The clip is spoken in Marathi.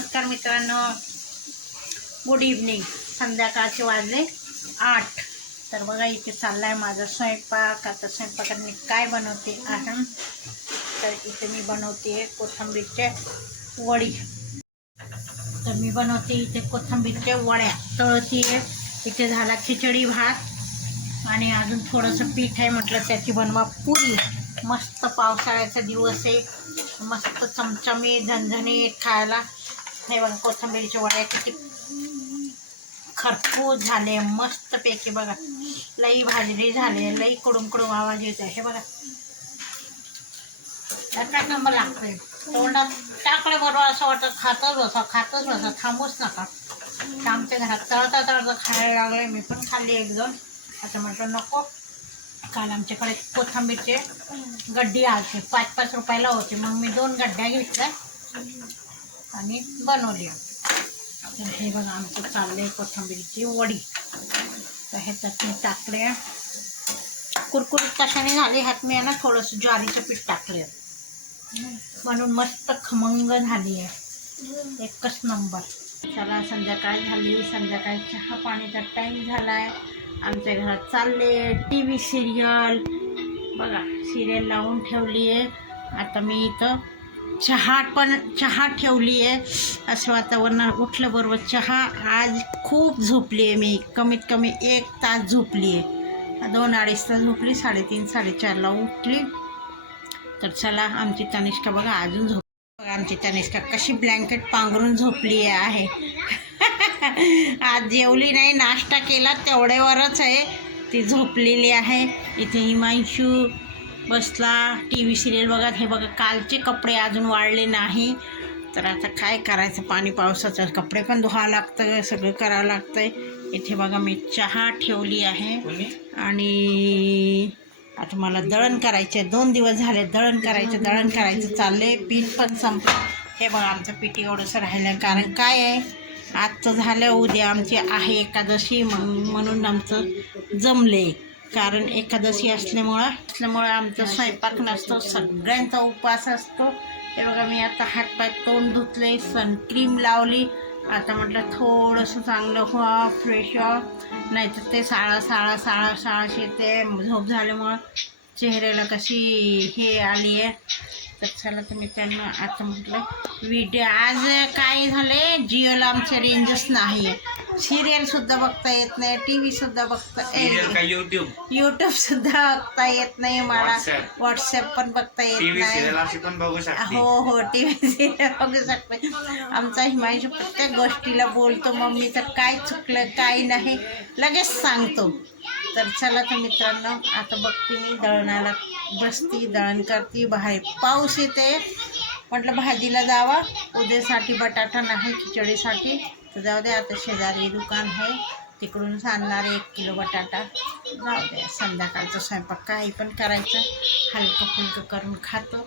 नमस्कार मित्रांनो. गुड इव्हनिंग संध्याकाळचे वाजले आठ. तर बघा इथे चाललाय माझा स्वयंपाक. आता स्वयंपाकात मी काय बनवते आहे? तर इथे मी बनवते कोथंबीरचे वडी. तर मी बनवते इथे कोथिंबीरच्या वड्या. तळती इथे झाला खिचडी भात. आणि अजून थोडंसं पीठ आहे म्हटलं त्याची बनवा पुरी. मस्त पावसाळ्याचा दिवस आहे. मस्त चमचमी झणझणीत खायला. हे बघा कोथिंबीरच्या वड्या किती खरपूस झाले मस्तपैकी बघा. लई भाजरी झाले लई कडून कडून आवाज येतो हे बघा. त्याचा नंबर तोंडात टाकलं बरोबर असं वाटतं खातच बसा खातच बसा थांबूच नका. आमच्या घरात तळता तळता खायला लागले मी पण खाल्ली एक दोन आता म्हटलं नको. काल आमच्याकडे कोथिंबीरचे गड्डी आलते पाच पाच रुपयाला होते. मग मी दोन गड्ड्या घेतल्या. आणि बनवली तर हे बघा आमचं चाललंय कोथिंबीरची वडी. तर ह्याच्यात मी टाकले कुरकुरीत तशाने झाले ह्यात मी आहे ना थोडंसं ज्वारीचं पीठ टाकले म्हणून मस्त खमंग झाली आहे. एकच नंबर. चला संध्याकाळ झाली. संध्याकाळी चहा पाणीचा टाईम झाला आहे आमच्या घरात चालले टी व्ही सिरियल बघा सिरियल लावून ठेवली आहे आता मी इथं चहा पण चहा ठेवली आहे असं वातावरण उठलं बरोबर. चहा आज खूप झोपली आहे मी. कमीत कमी एक तास झोपली आहे दोन अडीच तास झोपली साडेतीन साडेचारला उठली. तर चला आमची तनिष्का बघा अजून झोप बघा आमची तनिष्का कशी ब्लँकेट पांघरून झोपली आहे. आज जेवली नाही नाश्ता केला तेवढ्यावरच आहे. ती झोपलेली आहे. इथे हिमांशू बसला टी व्ही सिरियल बघत. हे बघा कालचे कपडे अजून वाळले नाही. तर आता काय करायचं? पाणी पावसाचं कपडे पण धुवा लागतं सगळं करावं लागतंय. इथे बघा मी चहा ठेवली आहे. आणि आता मला दळण करायचे दोन दिवस झाले दळण करायचं दळण करायचं चाललंय. पीठ पण संपलं. हे बघा आमचं पीठ एवढंसं राहिलं. कारण काय आहे? आजचं झालं उद्या आमची आहे एकादशी. म्हण- म्हणून आमचं जमले कारण एकादशी असल्यामुळं असल्यामुळं आमचा स्वयंपाक नसतो सगळ्यांचा उपवास असतो. हे बघा मी आता हातपाय तोंड धुतले सनक्रीम लावली. आता म्हटलं थोडंसं चांगलं व्हा फ्रेश व्हा नाहीतर ते साळा साळा साळा साळाशी येते झोप झाल्यामुळं चेहऱ्याला कशी हे आली आहे तर चला तर मित्रांनो आता म्हटलं व्हिडिओ आज काय झाले? जिओला आमच्या रेंजच नाही. आहे सिरियलसुद्धा बघता येत नाही टी व्हीसुद्धा बघता सिरियल का युट्यूब यूट्यूब सुद्धा बघता येत नाही मला. व्हॉट्सअप पण बघता येत नाही. सिरियल अशी पण बघू शकते. हो हो टी व्ही सिरियल बघू शकते. आमचा हिमांशू प्रत्येक गोष्टीला बोलतो मम्मीचं काय चुकलं काय नाही लगेच सांगतो. तर चला तर मित्रांनो आता बघते मी दळणाला बसती दळण करते बाहेर पाऊस येते. म्हटलं भाजीला जावा उद्यासाठी बटाटा नाही खिचडीसाठी. तर जाऊ दे आता शेजारी दुकान आहे तिकडून आणणार एक किलो बटाटा. जाऊ दे संध्याकाळचं स्वयंपाक काही पण करायचं हलकं फुलकं करून खातो.